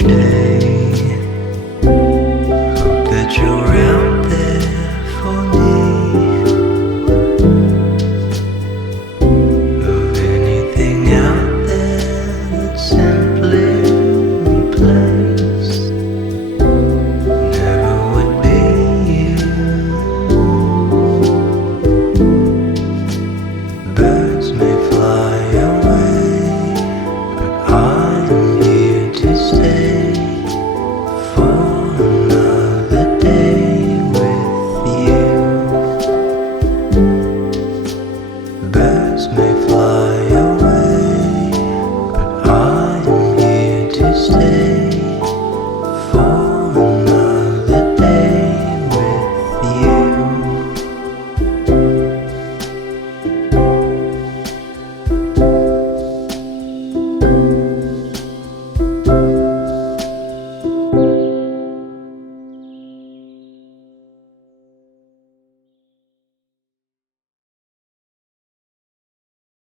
each day. Hope that you're out there for me. Of anything out there that simply replaced never would be you. Birds may fly away, but I'm here to stay for another day with you. Birds may fly